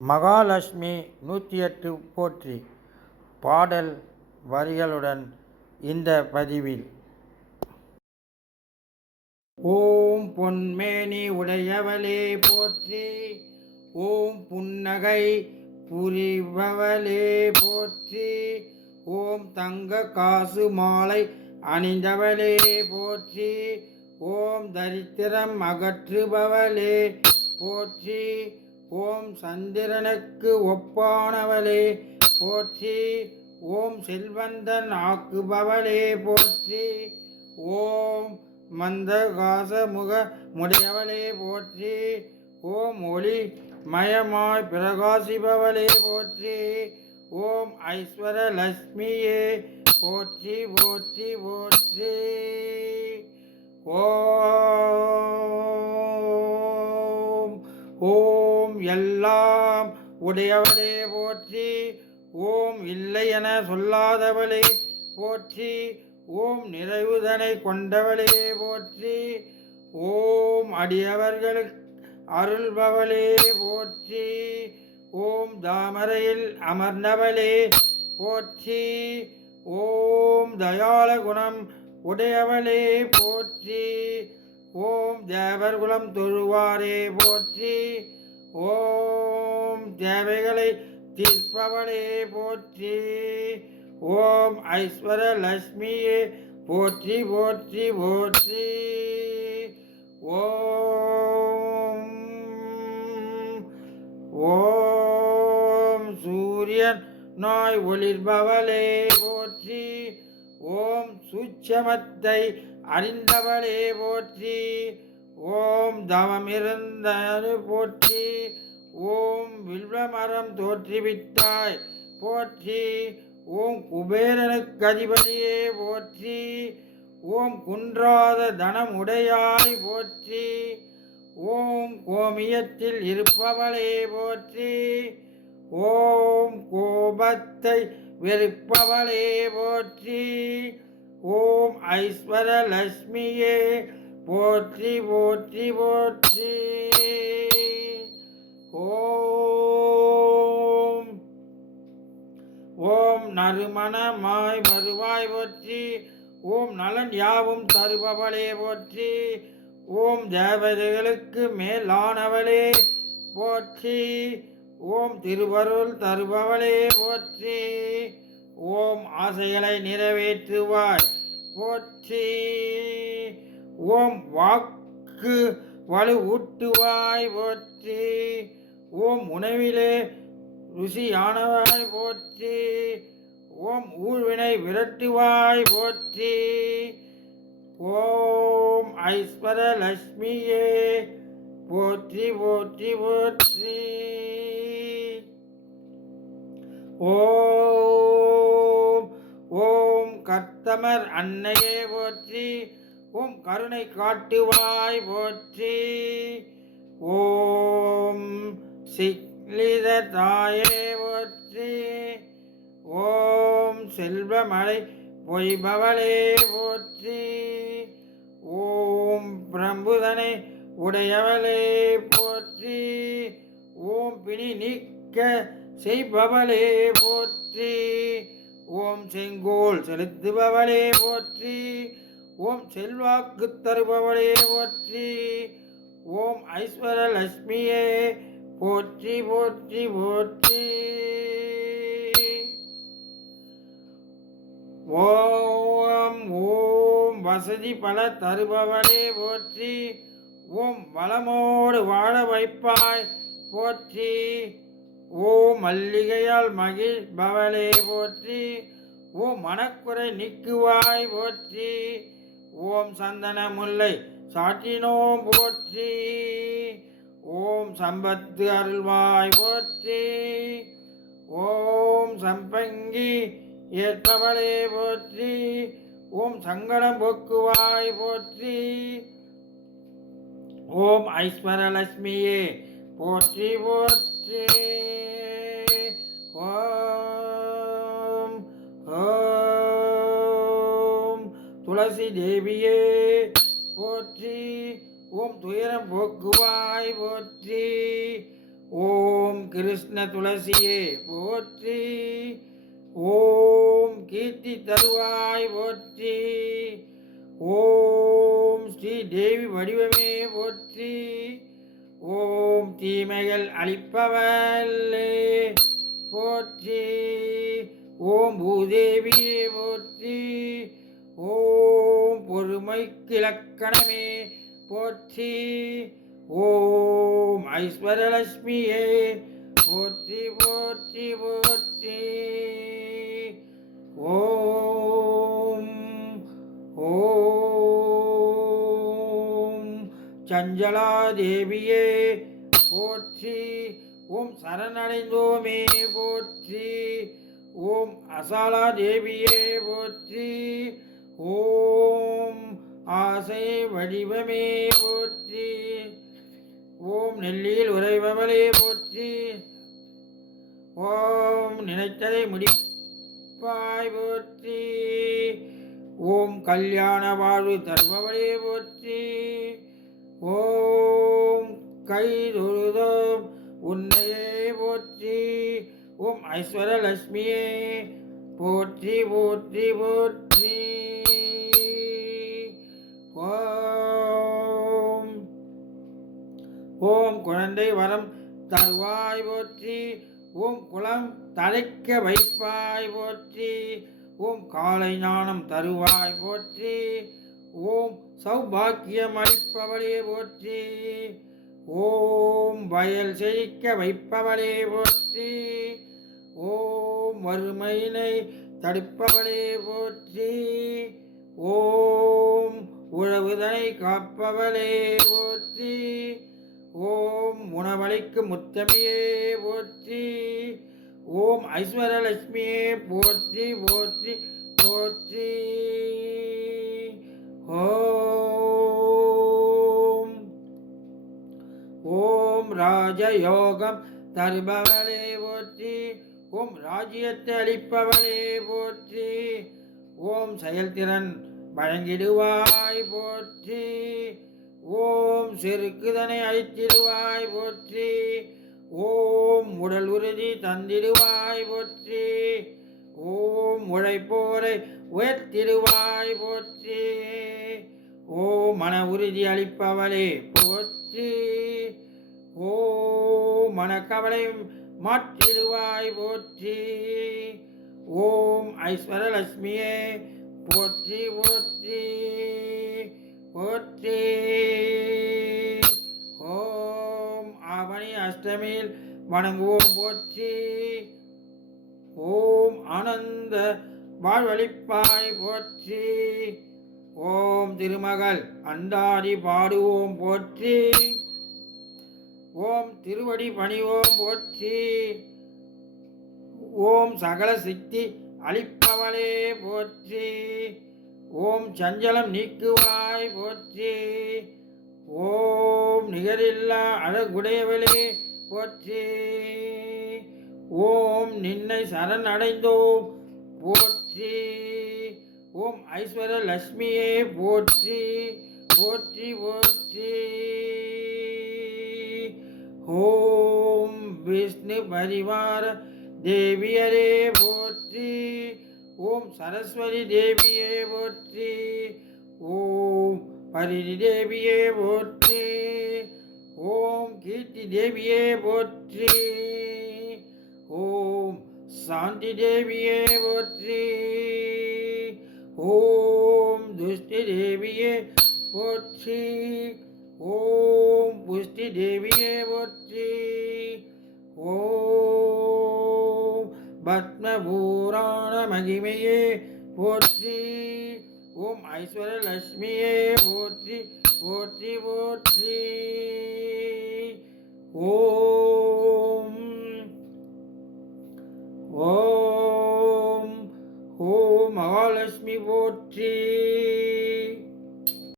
மகாலட்சுமி நூற்றி எட்டு போற்றி பாடல் வரிகளுடன் இந்த பதிவில். ஓம் பொன்மேனி உடையவளே போற்றி ஓம் புன்னகை புரிபவளே போற்றி ஓம் தங்க காசு மாலை அணிந்தவளே போற்றி ஓம் தரித்திரம் அகற்றுபவளே போற்றி ஓம் சந்திரனுக்கு ஒப்பானவளே போற்றி. ஓம் செல்வந்தன் ஆக்குபவளே போற்றி. ஓம் மந்தகாச முக முடையவளே போற்றி. ஓம் ஒளி மயமாய் பிரகாசிபவளே போற்றி. ஓம் ஐஸ்வர லட்சுமியே போற்றி போற்றி போற்றி. ஓம் எல்லாம் உடையவளே போற்றி. ஓம் இல்லை என சொல்லாதவளே போற்றி. ஓம் நிறைவுதனை கொண்டவளே போற்றி. ஓம் அடியவர்களுக்கு அருள்பவளே போற்றி. ஓம் தாமரையில் அமர்ந்தவளே போற்றி. ஓம் தயாள குணம் உடையவளே போற்றி. ஓம் தேவர்குலம் தொழுவாரே போற்றி. ஓம் தேவைகளை தீர்ப்பவளே போற்றி. ஓம் ஐஸ்வர லட்சுமியே போற்றி போற்றி போற்றி. ஓம் ஓம் சூரியன் நாய் ஒளிர்பவளே போற்றி. ஓம் சூட்சமத்தை அறிந்தவளே போற்றி. ஓம் தவமிருந்தது போற்றி ஓம் வில்வமரம் தோற்றிவிட்டாய் போற்றி ஓம் குபேரனுக்கு அதிபதியே போற்றி ஓம் குன்றாத தனம் உடையாய் போற்றி ஓம் கோமியத்தில் இருப்பவளே போற்றி ஓம் கோபத்தை வெறுப்பவளே போற்றி ஓம் ஐஸ்வர லட்சுமியே போற்றி போற்றி போற்றி. ஓம். ஓம் நறுமணமாய் வருவாய் போற்றி. ஓம் நலன் யாவும் தருபவளே போற்றி. ஓம் தேவதைகளுக்கு மேலானவளே போற்றி. ஓம் திருவருள் தருபவளே போற்றி. ஓம் ஆசைகளை நிறைவேற்றுவாய் போற்றி. ஓம் வாக்கு வலு ஊட்டுவாய் போற்றி. ஓம் உணவிலே ருசியானவாய் போற்றி. ஓம் ஊழ்வினை விரட்டுவாய் போற்றி. ஓம் ஐஸ்வரலட்சுமியே போற்றி போற்றி போற்றி. ஓம் ஓம் கர்த்தமர் அன்னையே போற்றி. ஓம் கருணை காட்டுவாய் போற்றி. ஓம் சிக்லித தாயே போற்றி. ஓம் செல்வமலை பொய்பவளே போற்றி. ஓம் பிரம்புதனை உடையவளே போற்றி. ஓம் பிணி நீக்க செய்பவளே போற்றி. ஓம் செங்கோல் செலுத்துபவளே போற்றி. ஓம் செல்வாக்கு தருபவளே போற்றி. ஓம் ஐஸ்வரலட்சுமியே போற்றி போற்றி போற்றி. ஓம் ஓம் வசதி பல தருபவளே போற்றி. ஓம் வளமோடு வாழ வைப்பாய் போற்றி. ஓம் மல்லிகையால் மகிழ்பவளே போற்றி. ஓம் மனக்குறை நீக்குவாய் போற்றி. ஓம் சந்தன முல்லை சாற்றினோம் போற்றி. ஓம் சம்பத்து அருள்வாய் போற்றி. ஓம் சம்பங்கி ஏற்பவளே போற்றி. ஓம் சங்கடம் போக்குவாய் போற்றி. ஓம் ஐஸ்வரலட்சுமியே போற்றி போற்றி. ஓம் துளசி தேவியே போற்றி. ஓம் துயரம் போக்குவாய் போற்றி. ஓம் கிருஷ்ண துளசியே போற்றி. ஓம் கீர்த்தி தருவாய் போற்றி. ஓம் ஸ்ரீ தேவி வடிவமே போற்றி. ஓம் தீமைகள் அளிப்பவல்லே போற்றி. ஓம் பூதேவியே போற்றி. ஓம் பொறுமை கிழக்கணமே போற்றி. ஓம் ஐஸ்வரலட்சுமியே போற்றி போற்றி போற்றி. ஓம் ஓம் சஞ்சலா தேவியே போற்றி. ஓம் சரணடைந்தோமே போற்றி. ஓம் அசாலா தேவியே போற்றி. ஓம் ஆசை வடிவமே போற்றி. ஓம் நெல்லியில் உறைபவளே போற்றி. ஓம் நினைத்ததை முடிப்பாய் போற்றி. ஓம் கல்யாண வாழ்வு தருபவளே போற்றி. ஓம் கை தொழுதோம் உன்னையே போற்றி. ஓம் ஐஸ்வரலட்சுமியே போற்றி போற்றி போற்றி. ஓம் ஓம் குழந்தை வரம் தருவாய் போற்றி ஓம் குளம் தழைக்க வைப்பாய் போற்றி ஓம் காலை ஞானம் தருவாய் போற்றி ஓம் சௌபாக்கியம் அளிப்பவளே போற்றி ஓம் வயல் செழிக்க வைப்பவளே போற்றி ஓம் வறுமையினை தடுப்பவளே போற்றி ஓம் உழவுதனை காப்பவளே போற்றி. ஓம் உணவளிக்கு முத்தமியே போற்றி. ஓம் ஐஸ்வரலட்சுமியே போற்றி போற்றி போற்றி. ஓம். ஓம் ராஜயோகம் தருபவளே போற்றி. ஓம் ராஜ்யத்தை அளிப்பவளே போற்றி. ஓம் செயல்திறன் வழங்கிடுவாய் போற்றி. ஓம் செருக்குதனை அழித்திடுவாய் போற்றி. ஓம் உடல் உறுதி தந்திடுவாய் போற்றி. ஓம் உழைப்போரை உயர்த்திடுவாய் போற்றி. ஓம் மன உறுதி அளிப்பவளே போற்றி. ஓம் மனக்கவலை மாற்றிடுவாய் போற்றி. ஓம் ஐஸ்வரலட்சுமியே போற்றி போற்றி போற்றி ஓம் அவனி அஷ்டமியில் வணங்குவோம் போற்றி ஓம் ஆனந்த வாழ்வழிப்பாய் போற்றி ஓம் திருமகள் அந்தாதி பாடுவோம் போற்றி ஓம் திருவடி பணிவோம் போற்றி ஓம் சகல சித்தி அளிப்பவளே போற்றி. ஓம் சஞ்சலம் நீக்குவாய் போற்றி. ஓம் நிகரில்லா அழகுடையவளே போற்றி. ஓம் நின்னை சரண் அடைந்தோம் போற்றி. ஓம் ஐஸ்வர லட்சுமியே போற்றி போற்றி போற்றி. ஓம் விஷ்ணு பரிவார தேவியரே போற்றி. ஓம் சரஸ்வதி தேவியே போற்றி. ஓம் பரிதி தேவியே போற்றி. ஓம் கீர்த்தி தேவியே போற்றி. ஓம் சாந்தி தேவியே போற்றி. ஓம் துஷ்டி தேவியே போற்றி. ஓம் புஷ்டி தேவியே போற்றி. ஓம் பத்மபூராண மகிமையே போற்றி. ஓம் ஐஸ்வரலட்சுமியே போற்றி போற்றி போற்றி. ஓம் ஓம் ஓம் மகாலட்சுமி போற்றி.